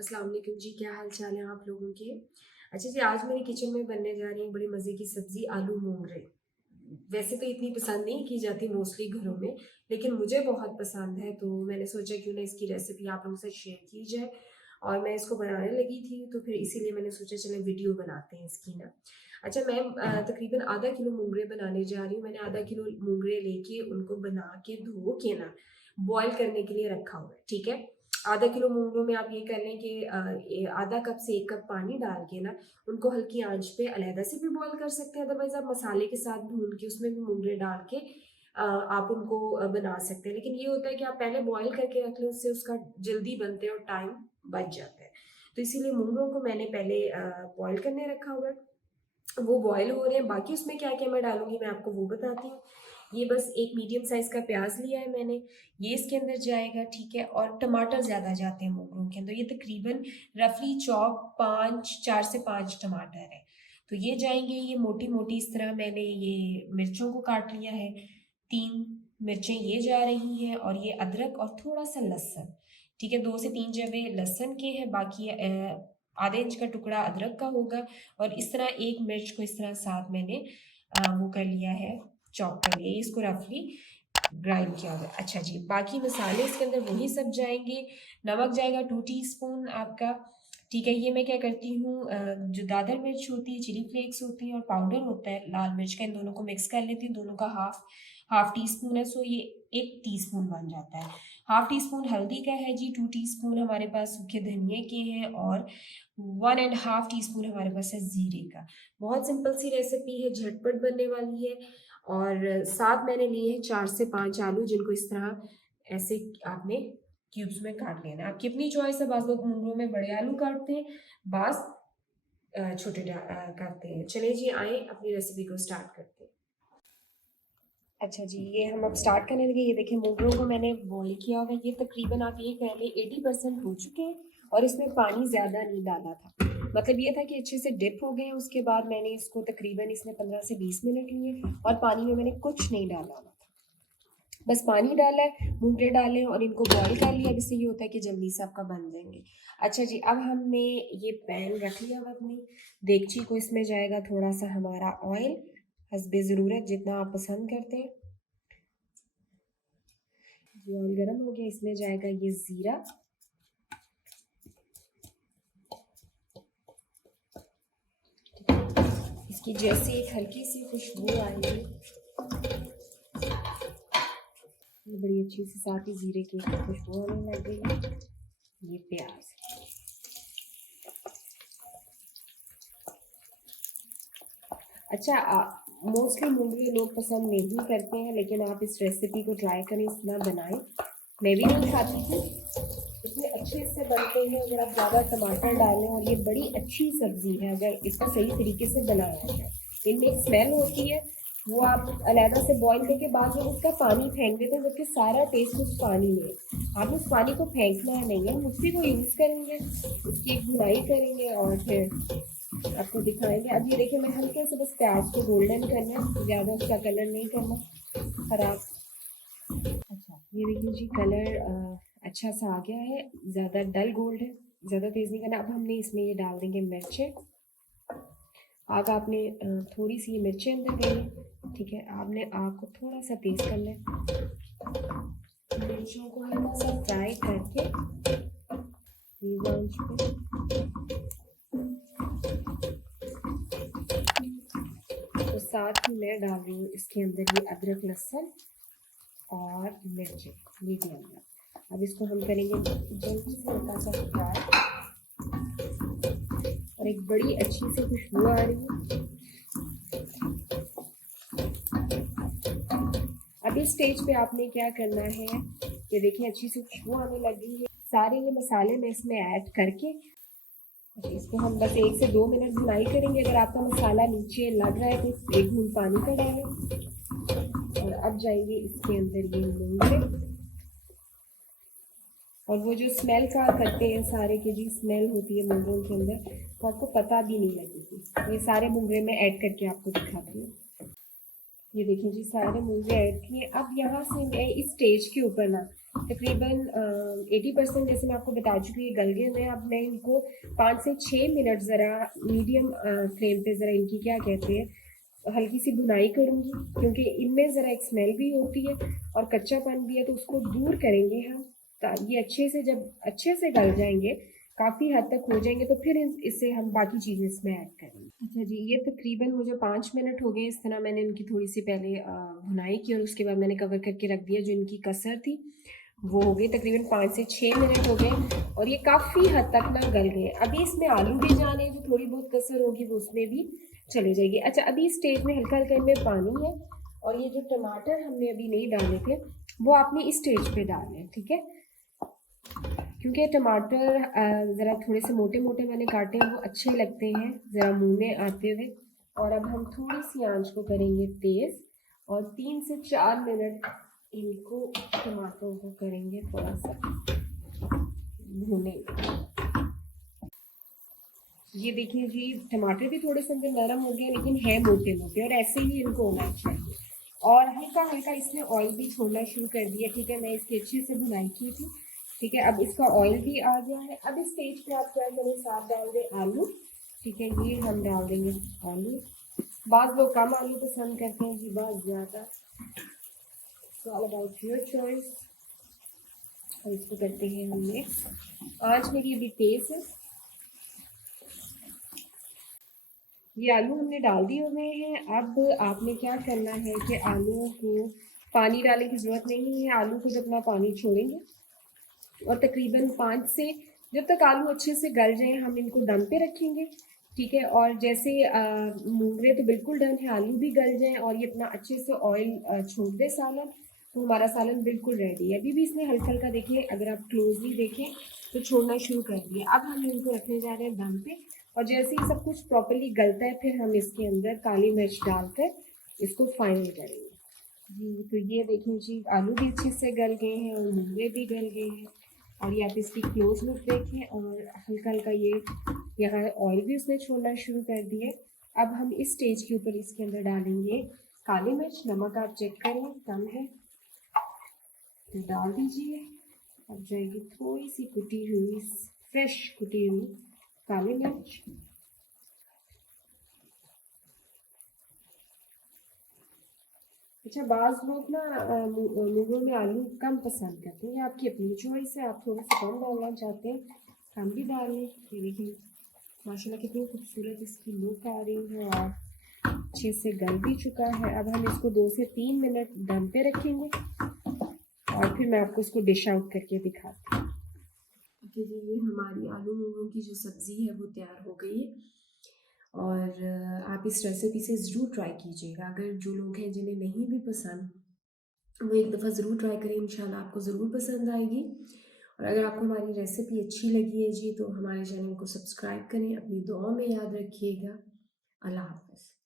अस्सलाम वालेकुम जी, क्या हाल चाल है आप लोगों के। अच्छा जी, आज मेरे किचन में बनने जा रही है बड़ी मज़े की सब्ज़ी आलू मोंगरे। वैसे तो इतनी पसंद नहीं की जाती मोस्टली घरों में, लेकिन मुझे बहुत पसंद है, तो मैंने सोचा क्यों ना इसकी रेसिपी आप लोगों से शेयर की जाए। और मैं इसको बनाने लगी थी, तो फिर इसीलिए मैंने सोचा चलें वीडियो बनाते हैं इसकी ना। अच्छा, मैं तकरीबन आधा किलो मोंगरे बनाने जा रही हूँ। मैंने आधा किलो मोंगरे लेके उनको बना के धो के ना बॉयल करने के लिए रखा हुआ है, ठीक है। आधा किलो मूंगों में आप ये कर लें कि आधा कप से 1 कप पानी डाल के ना उनको हल्की आंच पे अलहदा से भी बॉईल कर सकते हैं। अदरवाइज आप मसाले के साथ भून के उसमें भी मूंगरे डाल के आप उनको बना सकते हैं। लेकिन ये होता है कि आप पहले बॉईल करके रख लें, उससे उसका जल्दी बनते हैं और टाइम बच जाता है। तो इसीलिए मूंगों को मैंने पहले बॉईल करने रखा हुआ है, वो बॉयल हो रहे हैं। बाकी उसमें क्या क्या मैं डालूंगी मैं आपको वो बताती हूँ। ये बस एक मीडियम साइज का प्याज लिया है मैंने, ये इसके अंदर जाएगा, ठीक है। और टमाटर ज़्यादा जाते हैं मोगरों के अंदर, ये तकरीबन रफली चॉप 4 से 5 टमाटर है, तो ये जाएंगे। ये मोटी मोटी इस तरह मैंने ये मिर्चों को काट लिया है, 3 मिर्चें ये जा रही हैं, और ये अदरक और थोड़ा सा लहसुन, ठीक है। 2 से 3 जवे लहसुन के हैं, बाकी आधे इंच का टुकड़ा अदरक का होगा। और इस तरह एक मिर्च को इस तरह साथ मैंने वो कर लिया है, चॉप कर लिया, इसको रफली ग्राइंड किया हुआ है। अच्छा जी, बाकी मसाले इसके अंदर वही सब जाएंगे। नमक जाएगा 2 टीस्पून आपका, ठीक है। ये मैं क्या करती हूँ, जो दादर मिर्च होती है, चिली फ्लेक्स होती है, और पाउडर होता है लाल मिर्च का, इन दोनों को मिक्स कर लेती हूँ। दोनों का हाफ हाफ टी स्पून है, सो ये 1 टीस्पून बन जाता है। हाफ टी स्पून हल्दी का है जी, 2 टीस्पून हमारे पास सूखे धनिए के हैं, और 1.5 टीस्पून हमारे पास है जीरे का। बहुत सिंपल सी रेसिपी है, झटपट बनने वाली है। और साथ मैंने लिए हैं 4 से 5 आलू, जिनको इस तरह ऐसे आपने क्यूब्स में काट लेना है। आपकी अपनी चॉइस है, बाज़ लोग मूंगों में बड़े आलू काटते हैं, बाज़ छोटे काटते हैं। चलिए जी, आए अपनी रेसिपी को स्टार्ट करते हैं। अच्छा जी, ये हम अब स्टार्ट करने लगे। ये देखिए मूंगों को मैंने बॉईल किया हुआ है, ये तकरीबन आप ये कह लें 80% हो चुके हैं, और इसमें पानी ज़्यादा नहीं डाला था। मतलब ये था कि अच्छे से डिप हो गए हैं। उसके बाद मैंने इसको तकरीबन इसमें 15 से 20 मिनट लिए, और पानी में मैंने कुछ नहीं डाला हुआ था, बस पानी डाला है, मूंगरे डाले और इनको बॉईल कर लिया। अब इससे ये होता है कि जल्दी से आपका बन जाएंगे। अच्छा जी, अब हमने ये पैन रख लिया हुआ अपनी देगची को, इसमें जाएगा थोड़ा सा हमारा ऑयल, हस्बे ज़रूरत जितना आप पसंद करते हैं। जी, ऑयल गर्म हो गया, इसमें जाएगा ये ज़ीरा, इसकी जैसे एक हल्की सी खुशबू आएगी, ये बड़ी अच्छी सी साथ ही ज़ीरे की खुशबू आने लग गई है। ये प्याज, अच्छा मोस्टली मूंगरे लोग पसंद नहीं करते हैं, लेकिन आप इस रेसिपी को ट्राई करें, इतना बनाएं। मैं भी नहीं खाती थी, इतने अच्छे से बनते हैं अगर आप ज़्यादा टमाटर डालें। और ये बड़ी अच्छी सब्ज़ी है अगर इसको सही तरीके से बनाया जाए। इनमें एक स्मेल होती है, वो आप अलहदा से बॉईल करके बाद में उसका पानी फेंक देते हैं, जबकि सारा टेस्ट उस पानी में है। आप उस पानी को फेंकना नहीं है, हम उसी को यूज़ करेंगे, उसकी एक भुनाई करेंगे और फिर आपको दिखाएंगे। अब ये देखिए, मैं हल्के से बस प्याज को गोल्डन करना है, ज़्यादा उसका कलर नहीं करना खराब। अच्छा, ये देखिए जी, कलर अच्छा सा आ गया है, ज़्यादा डल गोल्ड है, ज़्यादा तेज़ नहीं करना। अब हमने इसमें ये डाल देंगे मिर्चें। आग आपने थोड़ी सी मिर्चें अंदर देंगे, ठीक है। आपने आग को थोड़ा सा तेज़ करना है, मिर्चों को हल्का सा फ्राई करके मीडियम आंच पे। तो साथ ही मैं डाल रही हूँ इसके अंदर ये अदरक लहसुन और मिर्ची मीडियम में। अब इसको हम करेंगे जल्दी से हल्का सा फ्राई, और एक बड़ी अच्छी सी खुशबू आ रही है। अब इस स्टेज पे आपने क्या करना है, ये देखिए अच्छी सी खुशबू आने लगी है। सारे ये मसाले मैं इसमें ऐड करके इसको हम बस 1 से 2 मिनट भुनाई करेंगे। अगर आपका मसाला नीचे लग रहा है तो 1 घूंट पानी का डालें। और अब जाएंगे इसके अंदर ये मूंगरे, और वो जो स्मेल का करते हैं सारे की जी स्मेल होती है मूंगरों के अंदर, तो आपको पता भी नहीं लगेगी। ये सारे मूंगरे में ऐड करके आपको दिखाती हूँ। ये देखिए जी, सारे मूंगरे ऐड किए। अब यहाँ से मैं इस स्टेज के ऊपर ना तकरीबन 80% जैसे मैं आपको बता चुकी हूँ गल गए हुए हैं। अब मैं इनको 5 से 6 मिनट ज़रा मीडियम फ्लेम पे ज़रा इनकी क्या कहते हैं हल्की सी भुनाई करूँगी, क्योंकि इनमें ज़रा एक स्मेल भी होती है और कच्चापन भी है, तो उसको दूर करेंगे हम। ये अच्छे से जब अच्छे से गल जाएंगे, काफ़ी हद तक हो जाएंगे, तो फिर इससे हम बाकी चीज़ें इसमें ऐड करेंगे। अच्छा जी, ये तकरीबन मुझे 5 मिनट हो गए। इस तरह मैंने इनकी थोड़ी सी पहले भुनाई की और उसके बाद मैंने कवर करके रख दिया। जो इनकी कसर थी वो हो गई, तकरीबन 5 से 6 मिनट हो गए और ये काफ़ी हद तक ना गल गए। अभी इसमें आलू भी जाने, जो थोड़ी बहुत कसर होगी वो उसमें भी चली जाएगी। अच्छा, अभी इस स्टेज में हल्का हल्का इनमें पानी है और ये जो टमाटर हमने अभी नहीं डाले थे वो आपने इस स्टेज पे डालने हैं, ठीक है? क्योंकि टमाटर ज़रा थोड़े से मोटे मोटे मैंने काटे हैं, वो अच्छे लगते हैं ज़रा मुंह में आते हुए। और अब हम थोड़ी सी आंच को करेंगे तेज़ और 3 से 4 मिनट इनको टमाटरों को करेंगे थोड़ा सा भूने। ये देखिए जी, टमाटर भी थोड़े से अंदर नरम हो गए, लेकिन है मोटे मोटे और ऐसे ही इनको होना चाहिए। और हल्का हल्का इसने ऑयल भी छोड़ना शुरू कर दिया, ठीक है? मैं इसकी अच्छे से भुनाई की थी, ठीक है? अब इसका ऑयल भी आ गया है। अब इस स्टेज पे आप क्या करें, साथ डाल दें आलू, ठीक है? ये हम डाल देंगे आलू। बाज़ लोग कम आलू पसंद करते हैं जी, बाज़ ज़्यादा। So all about your choice. और इसको करते हैं हमने, आँच मेरी अभी तेज़ है। ये आलू हमने डाल दिए हुए हैं। अब आपने क्या करना है कि आलू को पानी डालने की ज़रूरत नहीं है। आलू खुद अपना पानी छोड़ेंगे और तकरीबन 5 से, जब तक आलू अच्छे से गल जाएं हम इनको दम पे रखेंगे, ठीक है? और जैसे मूंगरे तो बिल्कुल डन है, आलू भी गल जाएं और ये अपना अच्छे से ऑयल छोड़ दे सालन, तो हमारा सालन बिल्कुल रेडी है। अभी भी इसने हल्का हल्का देखें, अगर आप क्लोजली देखें तो छोड़ना शुरू कर दिया। अब हम इनको रखने जा रहे हैं दम पे और जैसे ही सब कुछ प्रॉपरली गलता है फिर हम इसके अंदर काली मिर्च डालकर इसको फाइनल करेंगे जी। तो ये देखें जी, आलू भी अच्छे से गल गए हैं और मूंगे भी गल गए हैं और ये आप इसकी क्लोज लुक देखें और हल्का हल्का ये यहाँ ऑयल भी उसने छोड़ना शुरू कर दिए। अब हम इस स्टेज के ऊपर इसके अंदर डालेंगे काली मिर्च। नमक आप चेक करें, कम है तो डाल दीजिए। अब जाएगी थोड़ी सी कुटी हुई, फ्रेश कुटी हुई काली मिर्च। अच्छा, बाज़ लोग ना मूंगों में आलू कम पसंद करते हैं, आपकी अपनी चॉइस है। आप थोड़ा सा कम डालना चाहते हैं, कम भी डाल लें। ये देखिए माशाल्लाह कितनी खूबसूरत इसकी लुक आ रही है और अच्छे से गल भी चुका है। अब हम इसको 2 से 3 मिनट दम पे रखेंगे और फिर मैं आपको इसको डिश आउट करके दिखाती हूँ। ओके जी, ये हमारी आलू मूंगों की जो सब्ज़ी है वो तैयार हो गई है और आप इस रेसिपी से ज़रूर ट्राई कीजिएगा। अगर जो लोग हैं जिन्हें नहीं भी पसंद, वो एक दफ़ा ज़रूर ट्राई करें, इंशाल्लाह आपको ज़रूर पसंद आएगी। और अगर आपको हमारी रेसिपी अच्छी लगी है जी, तो हमारे चैनल को सब्सक्राइब करें, अपनी दुआओं में याद रखिएगा। अल्लाह हाफ़िज़।